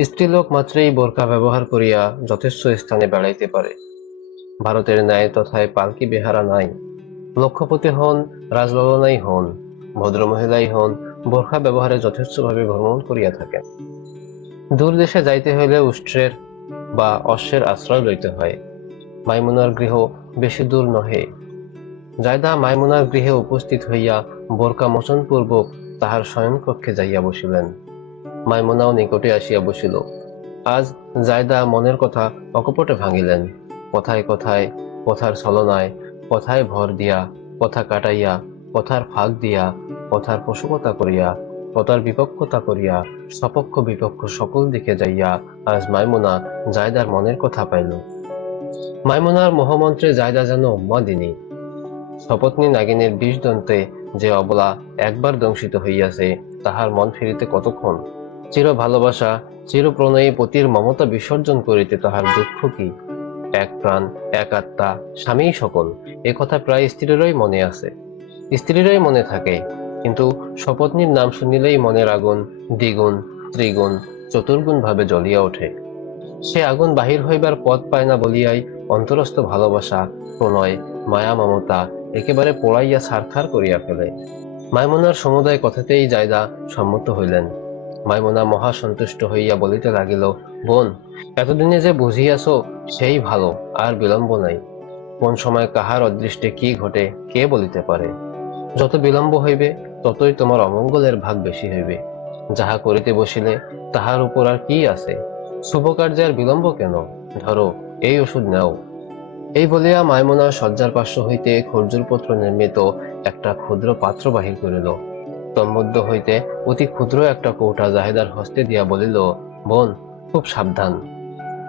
স্ত্রীলোক মাত্রেই বোরকা ব্যবহার করিয়া যথেষ্ট স্থানে বেড়াইতে পারে। ভারতের ন্যায় তথায় পালকি বেহারা নাই। লক্ষ্যপতি হন, রাজললনাই হন, ভদ্রমহিলাই হন, বোরখা ব্যবহারে যথেষ্টভাবে ভ্রমণ করিয়া থাকেন। দূর দেশে যাইতে হইলে উষ্ট্রের বা অশ্বের আশ্রয় লইতে হয়। মাইমুনার গৃহ বেশি দূর নহে। জায়দা মাইমুনার গৃহে উপস্থিত হইয়া বোরকা মোচনপূর্বক তাহার শয়নকক্ষে যাইয়া বসিলেন। মাইমুনাও নিকটে আসিয়া বসিল। আজ জায়দা মনের কথা অকপটে ভাঙিলেন। কথায় কথায়, কথার ছলনায়, কথায় ভর দিয়া, কথা কাটাইয়া, কথার ফাঁক দিয়া, কথার পশুকতা করিয়া, কথার বিপক্ষতা করিয়া, সপক্ষ বিপক্ষ সকল দিকে যাইয়া আজ মাইমুনা জায়দার মনের কথা পাইল। মাইমুনার মোহমন্ত্রে জায়দা যেন উম্মাদিনী শপথনী নাগিনীর বিষ দন্তে যে অবলা একবার দংশিত হইয়াছে, তাহার মন ফিরিতে কতক্ষণ? চির ভালোবাসা, চির প্রণয়ী পতির মমতা বিসর্জন করিতে তাহার দুঃখ কি? এক প্রাণ, এক আত্মা, স্বামী সকল, এ কথা প্রায় স্ত্রীরই মনে আছে। স্ত্রীরই মনে থাকে, কিন্তু শপথনীর নাম শুনিলেই মনের আগুন দ্বিগুণ, ত্রিগুণ চতুর্গুণ ভাবে জ্বলিয়া ওঠে। সে আগুন বাহির হইবার পথ পায় না বলিয়াই অন্তরস্থ ভালোবাসা, প্রণয়, মায়া মমতা একেবারে পোড়াইয়া ছারখার করিয়া ফেলে। মাইমুনার সমুদায় কথাতেই জায়দা সম্মত হইলেন। মাইমুনা মহা সন্তুষ্ট হইয়া বলিতে লাগিল, বোন, এতদিনে যে বুঝিয়াছ, সেই ভালো, আর বিলম্ব নাই। কোন সময় কাহার অদৃষ্টে কি ঘটে, কে বলিতে পারে? যত বিলম্ব হইবে, ততই তোমার অমঙ্গলের ভাগ বেশি হইবে। যাহা করিতে বসিলে, তাহার উপর আর কি আছে? শুভ কার্যে আর বিলম্ব কেন? ধরো, এই ওষুধ নাও। এই বলিয়া মায়মনা শয্যার পার্শ্ব হইতে খর্জুরপত্র নির্মিত একটা ক্ষুদ্র পাত্র বাহির করিল। তন্মধ্য হইতে অতি ক্ষুদ্র একটা কৌটা জাহেদার হস্তে দিয়া বলিল, বোন, খুব সাবধান।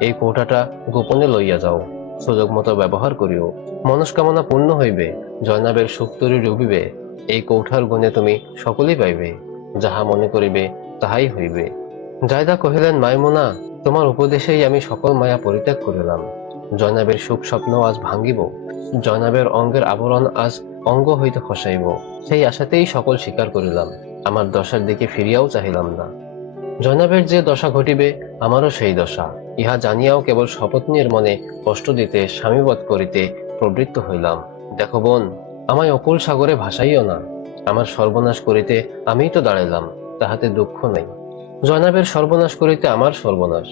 এই কৌটাটা গোপনে লইয়া যাও। সুযোগ মতো ব্যবহার করিও। মনস্কামনা পূর্ণ হইবে, জয়নাবের সুক্তরি ডুবিবে এই কৌঠার গুণে তুমি সকলেই পাইবে। যাহা মনে করিবে, তাহাই হইবে। জায়দা কহিলেন, মাইমুনা, তোমার উপদেশেই আমি সকল মায়া পরিত্যাগ করিলাম। জয়নাবের সুখ স্বপ্ন আজ ভাঙ্গিব। জয়নাবের অঙ্গের আবরণ আজ অঙ্গ হইতে খসাইব। সেই আশাতেই সকল স্বীকার করিলাম। আমার দশার দিকে ফিরিয়াও চাহিলাম না। জয়নাবের যে দশা ঘটিবে, আমারও সেই দশা। ইহা জানিয়াও কেবল শপথনির মনে কষ্ট দিতে, স্বামীবধ করিতে প্রবৃত্ত হইলাম। দেখো বোন, আমায় অকুল সাগরে ভাসাইও না। আমার সর্বনাশ করিতে আমিই তো দাঁড়াইলাম, তাহাতে দুঃখ নেই। জয়নাবের সর্বনাশ করিতে আমার সর্বনাশ।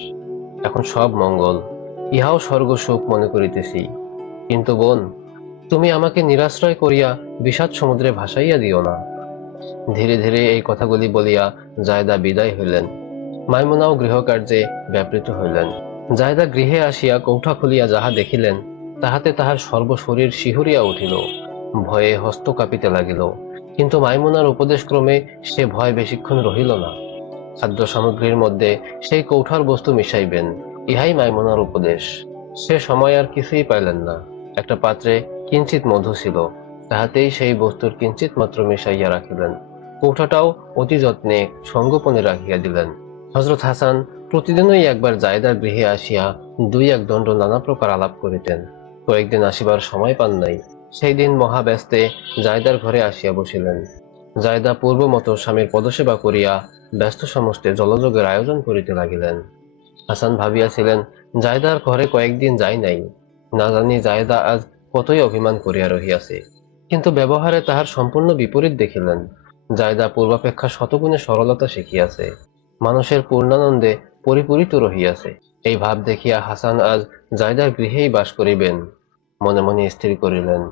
এখন সব মঙ্গল। ইহাও স্বর্গ সুখ মনে করিতেছি। কিন্তু বোন তুমি আমাকে নিরাশ্রয় করিয়া বিষাদ সমুদ্রে ভাসাইয়া দিও না। ধীরে ধীরে এই কথাগুলি বলিয়া জায়দা বিদায় হইলেন। মাইমুনাও গৃহকার্যে ব্যাপৃত হইলেন। জায়দা গৃহে আসিয়া কৌঠা খুলিয়া যাহা দেখিলেন, তাহাতে তাহার সর্বশরীর শিহরিয়া উঠিল, ভয়ে হস্ত কাঁপিতে লাগিল। কিন্তু মাইমুনার উপদেশক্রমে সে ভয় বেশিক্ষণ রহিল না। খাদ্য সামগ্রীর মধ্যে সেই কৌঠার বস্তু মিশাইবেন, ইহাই মাইমুনার উপদেশ। সে সময় আর কিছুই পাইলেন না। একটা পাত্রে কিঞ্চিত মধু ছিল, তাহাতেই সেই বস্তুর কিঞ্চিত মাত্র মিশাইয়া রাখিলেন। কৌঠাটাও অতি যত্নে সঙ্গোপনে রাখিয়া দিলেন। হজরত হাসান প্রতিদিনই একবার জায়দার গৃহে আসিয়া দুই এক দণ্ড নানা প্রকার আলাপ করিতেন। কয়েকদিন আসিবার সময় পান নাই। সেই দিন মহাব্যস্তে জায়দার ঘরে আসিয়া বসিলেন। জায়দা পূর্ব মতো স্বামীর পদসেবা করিয়া ব্যস্ত সমস্তে জলযোগের আয়োজন করিতে লাগিলেন। হাসান ভাবিয়াছিলেন, জায়দার ঘরে কয়েকদিন যাই নাই। না জানি জায়দা আজ কতই অভিমান করিয়া রহিয়াছে। কিন্তু ব্যবহারে তাহার সম্পূর্ণ বিপরীত দেখিলেন। জায়দা পূর্বাপেক্ষা শতগুণে সরলতা শিখিয়াছে। মানুষের পূর্ণানন্দে পরিপূরিত রহিয়াছে। এই ভাব দেখিয়া হাসান আজ জায়দার গৃহেই বাস করিবেন। মনে মনে স্থির করিলেন।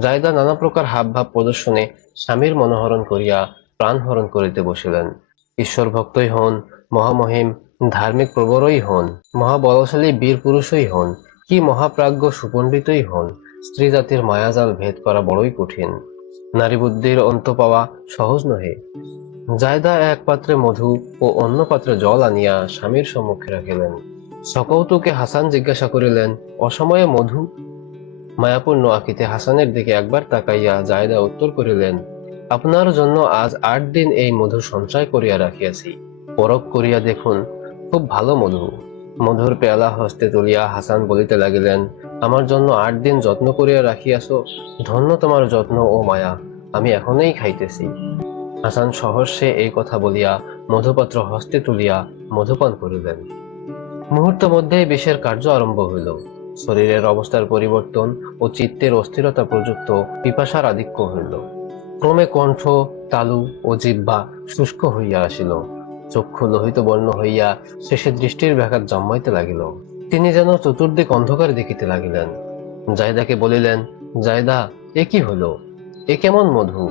জায়দা নানা প্রকার হাব ভাব প্রদর্শনে স্বামীর মনোহরণ করিয়া প্রাণহরণ করিতে বসিলেন। ঈশ্বর ভক্তই হন, মহামহিম, ধার্মিক প্রবরই হন, মহাবলশালী বীর পুরুষই হন, কি মহাপ্রাজ্ঞ সুপণ্ডিতই হন। স্ত্রী জাতির মায়াজাল ভেদ করা বড়ই কঠিন। নারী বুদ্ধির অন্ত পাওয়া সহজ নহে। জায়দা এক পাত্রে মধু ও অন্য পাত্রে জল আনিয়া স্বামীর সম্মুখে রাখিলেন। সকৌতুকে হাসান জিজ্ঞাসা করিলেন, অসময়ে মধু? মায়াপূর্ণ আঁকিতে হাসানের দিকে একবার তাকাইয়া জায়দা উত্তর করিলেন, আপনার জন্য আজ আট দিন এই মধু সঞ্চয় করিয়া রাখিয়াছি। পরখ করিয়া দেখুন, খুব ভালো মধু। মধুর পেয়ালা হস্তে তুলিয়া হাসান বলিতে লাগিলেন, আমার জন্য আট দিন যত্ন করিয়া রাখিয়াছ, ধন্য তোমার যত্ন ও মায়া, আমি এখনই খাইতেছি। হাসান সহর্ষে এই কথা বলিয়া মধুপাত্র হস্তে তুলিয়া মধুপান করিলেন। মুহূর্ত মধ্যেই বিষের কার্য আরম্ভ হইল। শরীরের অবস্থার পরিবর্তন ও চিত্তের অস্থিরতা প্রযুক্ত পিপাসার আধিক্য হইল। ক্রমে কণ্ঠ, তালু ও জিহ্বা শুষ্ক হইয়া আসিল। চক্ষু লোহিত বর্ণ হইয়া শেষে দৃষ্টির ব্যাঘাত জন্মাইতে লাগিল। তিনি যেন চতুর্দিক অন্ধকার দেখিতে লাগিলেন। জায়দাকে বলিলেন, জায়দা, এ কি হলো এ কেমন মধু?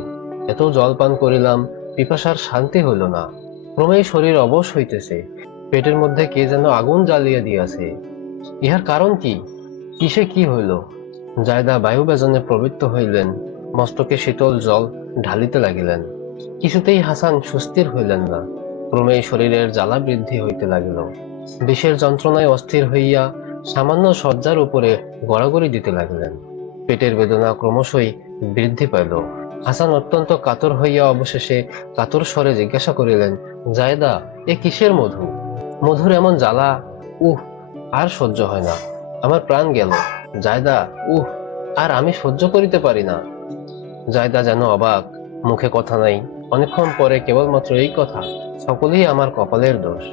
এত জল পান করিলাম, পিপাসার শান্তি হইল না। ক্রমেই শরীর অবশ হইতেছে। পেটের মধ্যে কে যেন আগুন জ্বালিয়ে দিয়াছে। ইহার কারণ কি? কিসে কি হইল? জায়দা বায়ু বেজনে প্রবৃত্ত হইলেন। মস্তকে শীতল জল ঢালিতে লাগিলেন। কিছুতেই হাসান সুস্থির হইলেন না। ক্রমেই শরীরের জ্বালা বৃদ্ধি হইতে লাগিল। বিষের যন্ত্রণায় অস্থির হইয়া সামান্য শয্যার উপরে গড়াগড়ি দিতে লাগিলেন। পেটের বেদনা ক্রমশই বৃদ্ধি পাইল। হাসান অত্যন্ত কাতর হইয়া অবশেষে কাতর স্বরে জিজ্ঞাসা করিলেন, জায়দা, এ কিসের মধু? মধুর এমন জ্বালা, উহ, আর সহ্য হয় না। আমার প্রাণ গেল। জায়দা, উহ, আর আমি সহ্য করিতে পারি না। জায়দা যেন অবাক, মুখে কথা নাই। অনেকক্ষণ পরে কেবলমাত্র এই কথা সকলেই আমার কপালের দোষ।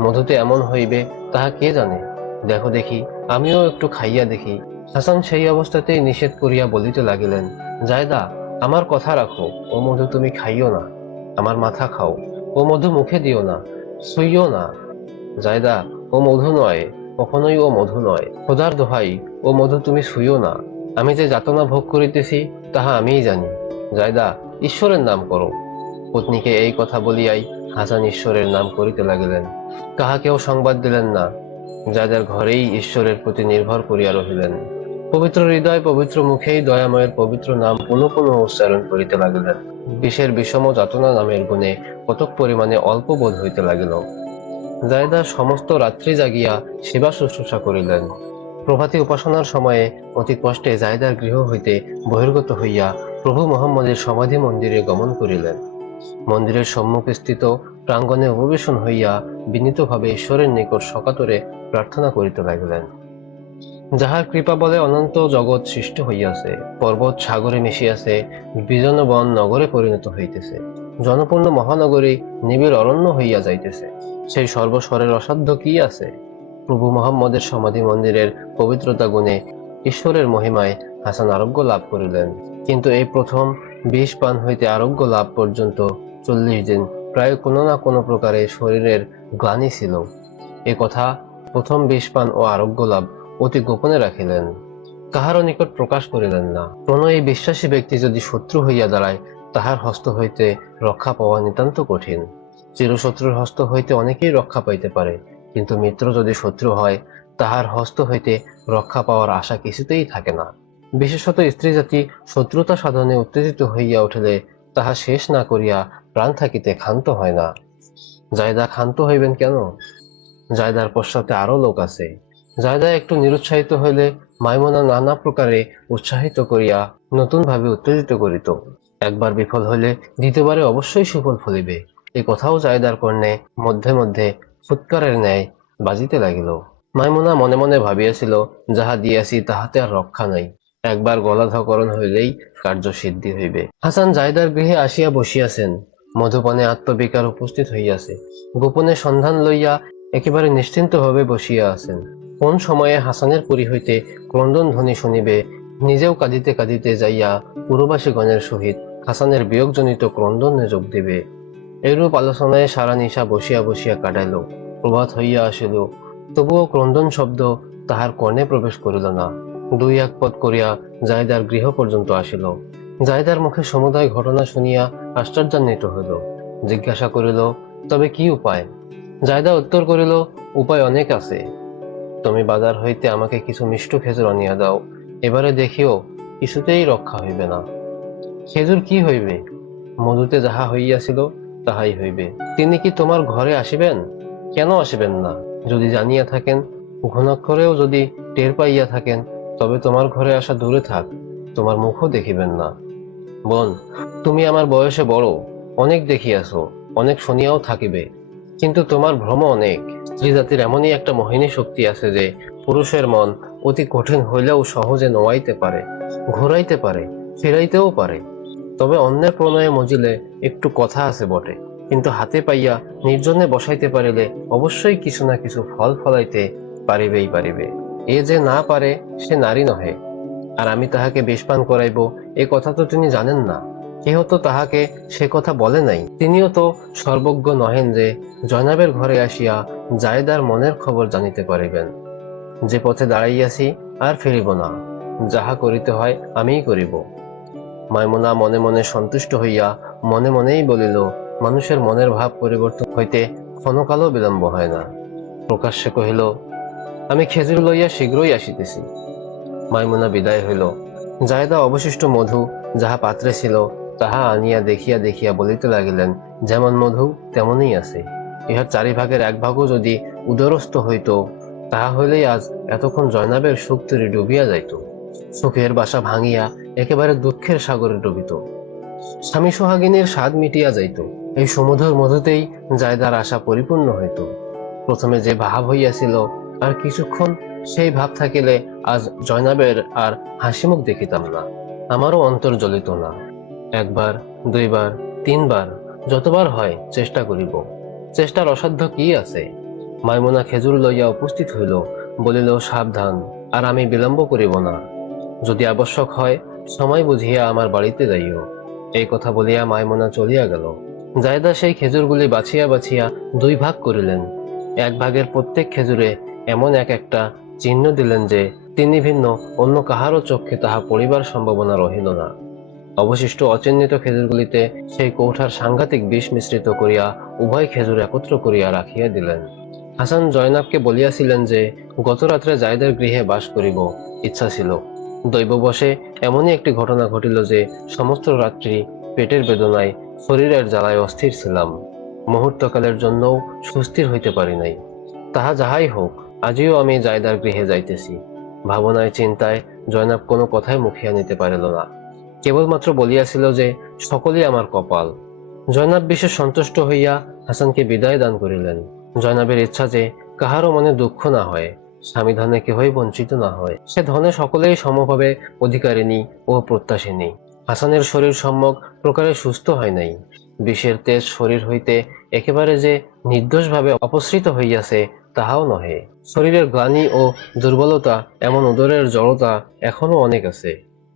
মধুতে এমন হইবে, তাহা কে জানে? দেখো দেখি, আমিও একটু খাইয়া দেখি। হাসান সেই অবস্থাতেই নিষেধ করিয়া বলিতে লাগিলেন, জায়দা, আমার কথা রাখো। ও মধু তুমি খাইও না। আমার মাথা খাও। ও মধু মুখে দিও না, শুইও না। জায়দা, ও মধু নয়, কখনোই ও মধু নয়। খোদার দোহাই, ও মধু তুমি শুইও না। আমি যে যাতনা ভোগ করিতেছি, তাহা আমিই জানি। জায়দা, ঈশ্বরের নাম করো। পত্নীকে এই কথা বলিয়াই হাসান ঈশ্বরের নাম করিতে লাগিলেন। কাহাকেও সংবাদ দিলেন না। যাদের ঘরেই ঈশ্বরের প্রতি নির্ভর করিয়া রহিলেন। পবিত্র হৃদয়, পবিত্র মুখেই দয়াময়ের পবিত্র নাম পুনঃ পুনঃ উচ্চারণ করিতে লাগিলেন। বিষের বিষম যাতনা নামের গুণে কতক পরিমাণে অল্প বোধ হইতে লাগিল। জায়দা সমস্ত রাত্রি জাগিয়া সেবা শুশ্রূষা করিলেন। প্রভাতী উপাসনার সময়ে অতি কষ্টে জায়দার গৃহ হইতে বহির্গত হইয়া প্রভু মোহাম্মদের সমাধি মন্দিরে গমন করিলেন। মন্দিরের সম্মুখে স্থিত প্রাঙ্গণে উপবেশন হইয়া বিনীতভাবে ঈশ্বরের নিকট সকাতরে প্রার্থনা করিতে লাগিলেন। যাহার কৃপা বলে অনন্ত জগৎ সৃষ্ট হইয়াছে, পর্বত সাগরে মিশিয়াছে বিজন বন নগরে পরিণত হইতেছে, জনপূর্ণ মহানগরী নিবিড় অরণ্য হইয়া যাইতেছে। সেই সর্বস্বরের অসাধ্য কি আছে? প্রভু মোহাম্মদের সমাধি মন্দিরের পবিত্রতা গুণে ঈশ্বরের মহিমায় হাসান আরোগ্য লাভ করিলেন। কিন্তু এই প্রথম বিষ পান হইতে আরোগ্য লাভ পর্যন্ত চল্লিশ দিন প্রায় কোনো না কোনো প্রকারে শরীরের গ্লানি ছিল। এ কথা প্রথম বিষ পান ও আরোগ্য লাভ অতি গোপনে রাখিলেন। কাহারও নিকট প্রকাশ করিলেন না। প্রণয়ী বিশ্বাসী ব্যক্তি যদি শত্রু হইয়া দাঁড়ায়, তাহার হস্ত হইতে রক্ষা পাওয়া নিতান্ত কঠিন। চিরশত্রুর হস্ত হইতে অনেকেই রক্ষা পাইতে পারে, কিন্তু মিত্র যদি শত্রু হয়, তাহার হস্ত হইতে রক্ষা পাওয়ার আশা কিছুতেই থাকে না। বিশেষত স্ত্রী জাতি শত্রুতা সাধনে উত্তেজিত হইয়া উঠিলে তাহা শেষ না করিয়া প্রাণ থাকিতে ক্ষান্ত হয় না। জায়দা ক্ষান্ত হইবেন কেন? জায়দার পশ্চাতে আরও লোক আছে। জায়দা একটু নিরুৎসাহিত হইলে মাইমনা নানা প্রকারে উৎসাহিত করিয়া নতুন ভাবে উত্তেজিত করিত। একবার বিফল হইলে দ্বিতীয়বারে অবশ্যই সুফল ফলিবে। এই কথাও জায়দার কর্ণে মধ্যে মধ্যে ফুৎকারের ন্যায় বাজিতে লাগিল। মাইমুনা মনে মনে ভাবিয়াছিল, যাহা দিয়াছি তাহাতে আর রক্ষা নাই। একবার গলাধকরণ হইলেই কার্য সিদ্ধি হইবে। হাসান জায়দার গৃহে আসিয়া বসিয়াছেন। মধুপানে আত্মবিকার উপস্থিত হইয়াছে। গোপনে সন্ধান লইয়া একেবারে নিশ্চিন্তভাবে বসিয়া আছেন। কোন সময়ে হাসানের পুরী হইতে ক্রন্দন ধ্বনি শুনিবে, নিজেও কাঁদিতে কাঁদিতে যাইয়া পুরবাসীগণের সহিত হাসানের বিয়োগজনিত ক্রন্দনে যোগ দিবে। এরূপ আলোচনায় সারা নিশা বসিয়া বসিয়া কাটাইল। প্রভাত হইয়া আসিল। তবুও ক্রন্দন শব্দ তাহার কর্ণে প্রবেশ করিল না। দুই এক পথ করিয়া জায়দার গৃহ পর্যন্ত আসিল। জায়দার মুখে সমুদায় ঘটনা শুনিয়া আশ্চর্যান্বিত হইল। জিজ্ঞাসা করিল, তবে কি উপায়? জায়দা উত্তর করিল, উপায় অনেক আছে। তুমি বাজার হইতে আমাকে কিছু মিষ্ট খেজুর আনিয়া দাও। এবারে দেখিও, কিছুতেই রক্ষা হইবে না। খেজুর কি হইবে? মধুতে যাহা হইয়াছিল, তাহাই হইবে। তিনি কি তোমার ঘরে আসিবেন? কেন আসিবেন না? যদি জানিয়া থাকেন, ঘনক্ষরেও যদি টের পাইয়া থাকেন তবে তোমার ঘরে আসা দূরে থাক, তোমার মুখও দেখিবেন না। বোন, তুমি আমার বয়সে বড়, অনেক দেখিয়াছো, অনেক শুনিয়াও থাকিবে। কিন্তু তোমার ভ্রম অনেক। স্ত্রী জাতির এমনই একটা মোহিনী শক্তি আছে যে, পুরুষের মন অতি কঠিন হইলেও সহজে নোয়াইতে পারে, ঘোরাইতে পারে, ফিরাইতেও পারে। তবে অন্যের প্রণয়ে মজিলে একটু কথা আছে বটে। কিন্তু হাতে পাইয়া নির্জনে বসাইতে পারিলে অবশ্যই কিছু না কিছু ফল ফলাইতে পারিবেই পারিবে। এ যে না পারে, সে নারী নহে। আর আমি তাহাকে বিষপান করাইব, এ কথা তো তিনি জানেন না। কেহ তো তাহাকে সে কথা বলে নাই। তিনিও তো সর্বজ্ঞ নহেন যে, জয়নাবের ঘরে আসিয়া জায়দার মনের খবর জানিতে পারিবেন। যে পথে দাঁড়াইয়াছি, আর ফিরিব না। যাহা করিতে হয়, আমিই করিব। মাইমুনা মনে মনে সন্তুষ্ট হইয়া মনে মনেই বলিল, মানুষের মনের ভাব পরিবর্তন হইতে ক্ষণকালও বিলম্ব হয় না। প্রকাশ্যে কহিল আমি খেজুর লইয়া শীঘ্রই আসিতেছি। মাইমুনা বিদায় হইল। জায়দা অবশিষ্ট মধু যাহা পাত্রে ছিল, তাহা আনিয়া দেখিয়া দেখিয়া বলিতে লাগিলেন, যেমন মধু, তেমনই আছে। ইহার চারিভাগের এক ভাগও যদি উদরস্থ হইত, তাহা হইলেই আজ এতক্ষণ জয়নাবের সুখ তরি ডুবিয়া যাইত। সুখের বাসা ভাঙিয়া একেবারে দুঃখের সাগরে ডুবিত। স্বামী সোহাগিনীর স্বাদ মিটিয়া যাইত। এই সমুধর মধুতেই জায়দার আশা পরিপূর্ণ হইত। প্রথমে যে ভাব হইয়াছিল আর কিছুক্ষণ সেই ভাব থাকিলে আজ জয়নাবের আর হাসিমুখ দেখিতাম না। আমারও অন্তর জ্বলিত না। একবার, দুইবার, তিনবার, যতবার হয় চেষ্টা করিব। চেষ্টার অসাধ্য কি আছে? মাইমুনা খেজুর লইয়া উপস্থিত হইল, বলিল, সাবধান, আর আমি বিলম্ব করিব না। যদি আবশ্যক হয়, সময় বুঝিয়া আমার বাড়িতে যাইও। এই কথা বলিয়া মাইমুনা চলিয়া গেল। জায়দা সেই খেজুরগুলি বাছিয়া বাছিয়া দুই ভাগ করিলেন। এক ভাগের প্রত্যেক খেজুরে এমন এক একটা চিহ্ন দিলেন যে তিনি ভিন্ন, অন্য কাহারও চক্ষে তাহা পড়িবার সম্ভাবনা রহিল না। অবশিষ্ট অচিহ্নিত খেজুরগুলিতে সেই কৌঠার সাংঘাতিক বিষ মিশ্রিত করিয়া উভয় খেজুর একত্র করিয়া রাখিয়া দিলেন। হাসান জয়নাবকে বলিয়াছিলেন যে গত রাত্রে জায়দের গৃহে বাস করিব, ইচ্ছা ছিল। দৈববশে এমনই একটি ঘটনা ঘটিল যে, সমস্ত রাত্রি পেটের বেদনায় শরীরের জ্বালায় অস্থির ছিলাম। মুহূর্তকালের জন্যও সুস্থির হইতে পারি নাই। তাহা যাহাই হোক আজিও আমি জায়দার গৃহে যাইতেছি। ভাবনায়, চিন্তায় জয়নাব কোনো কথাই মুখিয়া নিতে পারিল না। কেবলমাত্র বলিয়াছিল যে, সকলেই আমার কপাল। জয়নাব বিশেষ সন্তুষ্ট হইয়া হাসানকে বিদায় দান করিলেন। জয়নাবের ইচ্ছা যে কাহারও মনে দুঃখ না হয়, স্বামী ধনে কেহই বঞ্চিত না হয়। সে ধনে সকলেই সমভাবে অধিকারিণী ও প্রত্যাশিনী হাসানের শরীর সম্যক প্রকারে সুস্থ হয় নাই। বিষের তেজ শরীর হইতে একেবারে যে নির্দোষভাবে অপসৃত হইয়াছে তাহাও নহে। শরীরের গ্লানি ও দুর্বলতা, এমন উদরের জড়তা এখনও অনেক আছে।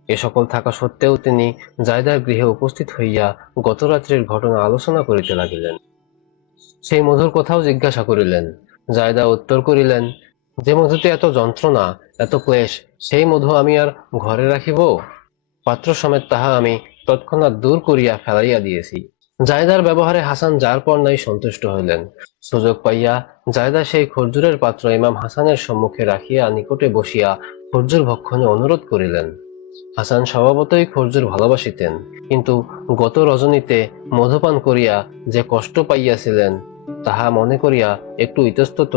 এ সকল থাকা সত্ত্বেও তিনি জায়দার গৃহে উপস্থিত হইয়া গতরাত্রির ঘটনা আলোচনা করিতে লাগিলেন। সেই মধুর কথাও জিজ্ঞাসা করিলেন। জায়দা উত্তর করিলেন, যে মধুতে এত যন্ত্রণা, এত ক্লেশ, সেই মধু আমি আর ঘরে রাখিব? পাত্র সমেত তাহা আমি তৎক্ষণাৎ দূর করিয়া ফেলাইয়া দিয়েছি। জায়দার ব্যবহারে হাসান যার পর নাই সন্তুষ্ট হইলেন। সুযোগ পাইয়া জায়দা সেই খরজুরের পাত্র ইমাম হাসানের সম্মুখে রাখিয়া নিকটে বসিয়া খরজুর ভক্ষণে অনুরোধ করিলেন। হাসান স্বভাবতই খরজুর ভালোবাসিতেন, কিন্তু গত রজনীতে মধুপান করিয়া যে কষ্ট পাইয়াছিলেন, তাহা মনে করিয়া একটু ইতস্তত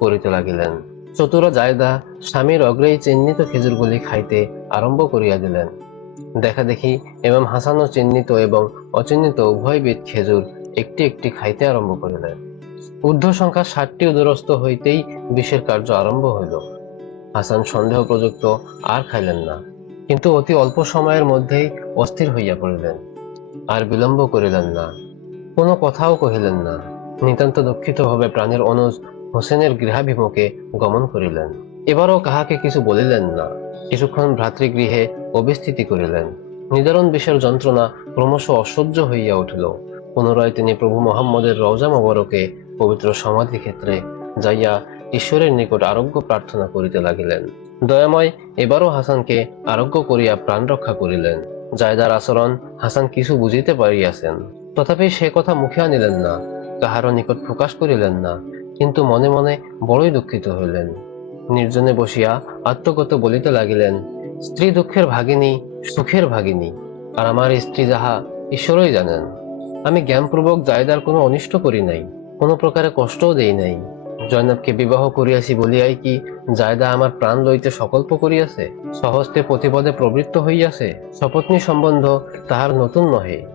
করিতে লাগিলেন। চতুরা জায়দা স্বামীর অগ্রেই চিহ্নিত খেজুরগুলি খাইতে আরম্ভ করিয়া দিলেন। দেখা দেখি এবং হাসানও চিহ্নিত এবং অচিহ্নিত উভয়বিধ খেজুর একটি একটি খাইতে আরম্ভ করিলেন। ঊর্ধ্ব সংখ্যা ষাটটি উদরস্থ হইতেই বিষের কার্য আরম্ভ হইল। হাসান সন্দেহ প্রযুক্ত আর খাইলেন না, কিন্তু অতি অল্প সময়ের মধ্যেই অস্থির হইয়া পড়িলেন। আর বিলম্ব করিলেন না। কোনো কথাও কহিলেন না। নিতান্ত দুঃখিতভাবে প্রাণের অনুজ হোসেনের গৃহাভিমুখে গমন করিলেন। এবারও কাহাকে কিছু বলিলেন না। কিছুক্ষণ ভ্রাতৃগৃহে অবিস্থিতি করিলেন। নিদারুণ বিষের যন্ত্রণা ক্রমশ অসহ্য হইয়া উঠিল। পুনরায় তিনি প্রভু মোহাম্মদের রওজা মোবারকে পবিত্র সমাধি ক্ষেত্রে যাইয়া ঈশ্বরের নিকট আরোগ্য প্রার্থনা করিতে লাগিলেন। দয়াময় এবারও হাসানকে আরোগ্য করিয়া প্রাণ রক্ষা করিলেন। জায়দার আচরণ হাসান কিছু বুঝিতে পারিয়াছেন। তথাপি সে কথা মুখে আনিলেন না, কাহারও নিকট প্রকাশ করিলেন না, কিন্তু মনে মনে বড়ই দুঃখিত হইলেন। নির্জনে বসিয়া আত্মগত বলিতে লাগিলেন, স্ত্রী দুঃখের ভাগিনী সুখের ভাগিনী। আর আমার স্ত্রী যাহা ঈশ্বরই জানেন, আমি জ্ঞানপূর্বক জায়দার কোনো অনিষ্ট করি নাই, কোনো প্রকারে কষ্টও দেই নাই। জয়নাবকে বিবাহ করিয়াছি বলিয়াই কি জায়দা আমার প্রাণ লইতে সকল্প করিয়াছে? সহস্তে প্রতিপদে প্রবৃত্ত হইয়াছে? সপত্নী সম্বন্ধ তাহার নতুন নহে।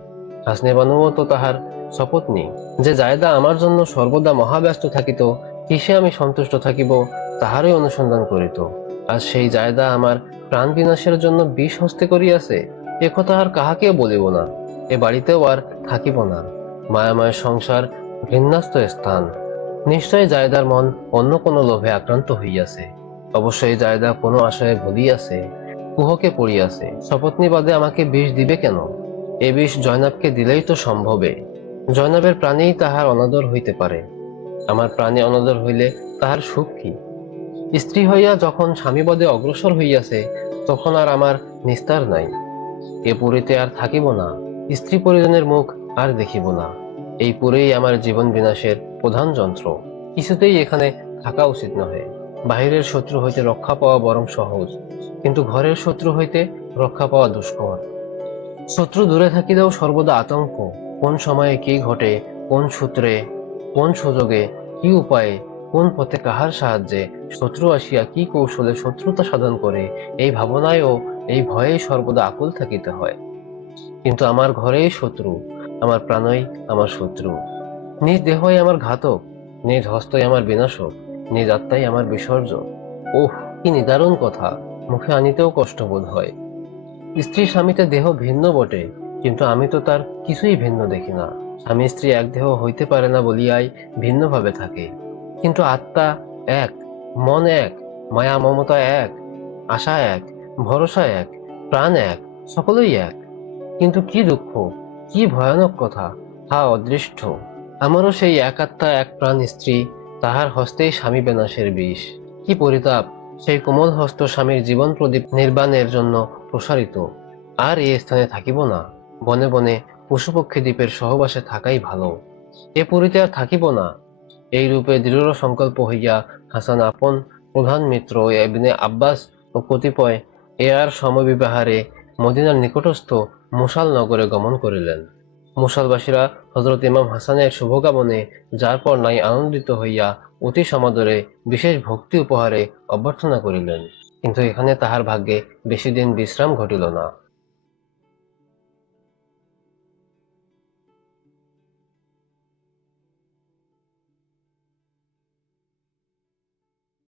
হাসনেবানুও তো তাহার সপত্নী। যে জায়দা আমার জন্য সর্বদা মহাব্যস্ত থাকিত, কিসে আমি সন্তুষ্ট থাকিব, তাহারই অনুসন্ধান করিত। আর সেই জায়দা আমার প্রাণ বিনাশের জন্য বিষ হস্তে করিয়াছে একথা আর কাহাকেও বলিব না। এ বাড়িতেও আর থাকিব না। মায়াময় সংসার ঘৃণাস্ত স্থান। নিশ্চয় জায়দার মন অন্য কোনো লোভে আক্রান্ত হইয়াছে। অবশ্যই জায়দা কোনো আশয়ে ভুলিয়াছে, কুহকে পড়িয়াছে। শপথনিবাদে আমাকে বিষ দিবে কেন? এ বিষ জয়নাবকে দিলেই তো সম্ভবে। জয়নাবের প্রাণেই তাহার অনাদর হইতে পারে। আমার প্রাণে অনাদর হইলে তাহার সুখ কি? স্ত্রী হইয়া যখন স্বামীপদে অগ্রসর হইয়াছে, তখন আর আমার নিস্তার নাই। এ পুরীতে আর থাকিব না, স্ত্রী পরিজনের মুখ আর দেখিব না। এই পুরেই আমার জীবন বিনাশের প্রধান যন্ত্র। কিছুতেই এখানে থাকা উচিত নহে। বাহিরের শত্রু হইতে রক্ষা পাওয়া বরং সহজ, কিন্তু ঘরের শত্রু হইতে রক্ষা পাওয়া দুষ্কর। শত্রু দূরে থাকিলেও সর্বদা আতঙ্ক, কোন সময়ে কি ঘটে, কোন সূত্রে, কোন সুযোগে, কি উপায়ে কোন পথে কাহার সাহায্যে শত্রু আসিয়া কি কৌশলে শত্রুতা সাধন করে, এই ভাবনায় ও এই ভয়েই সর্বদা আকুল থাকিতে হয়। কিন্তু আমার ঘরেই শত্রু, আমার প্রাণই আমার শত্রু। নিজ দেহই আমার ঘাতক, নিজ হস্তই আমার বিনাশক, নিজ আত্মাই আমার বিসর্জ ওহ, কি নিদারুণ কথা, মুখে আনিতেও কষ্টবোধ হয়। স্ত্রী স্বামীতে দেহ ভিন্ন বটে, কিন্তু আমি তো তার কিছুই ভিন্ন দেখি না। স্বামী স্ত্রী এক দেহ হইতে পারে না বলিয়াই ভিন্নভাবে থাকে। কিন্তু আত্মা এক, মন এক, মায়া মমতা এক, আশা এক, ভরসা এক, প্রাণ এক, সকলেই এক। কিন্তু কি দুঃখ, কি ভয়ানক কথা হা অদৃষ্ট। আমারও সেই এক আত্মা, এক প্রাণ স্ত্রী, তাহার হস্তেই স্বামী বেনাশের বিষ। কি পরিতাপ, সেই কোমল হস্ত স্বামীর জীবন প্রদীপ নির্বাণের জন্য প্রসারিত। আর এই স্থানে থাকিব না, বনে বনে পশুপক্ষী দ্বীপের সহবাসে থাকাই ভালো। এ পুরীতে আর থাকিব না এই রূপে দৃঢ় সংকল্প হইয়া হাসান আপন প্রধান মিত্র এবিনে আব্বাস ও কতিপয় এয়ার সমবিবাহারে মদিনার নিকটস্থ মুসাল নগরে গমন করিলেন। মুসালবাসীরা হজরত ইমাম হাসানের শুভকামনে যার পর নাই আনন্দিত হইয়া অতি সমাদরে বিশেষ ভক্তি উপহারে অভ্যর্থনা করিলেন। কিন্তু এখানে তাহার ভাগ্যে বেশি দিন বিশ্রাম ঘটিল না।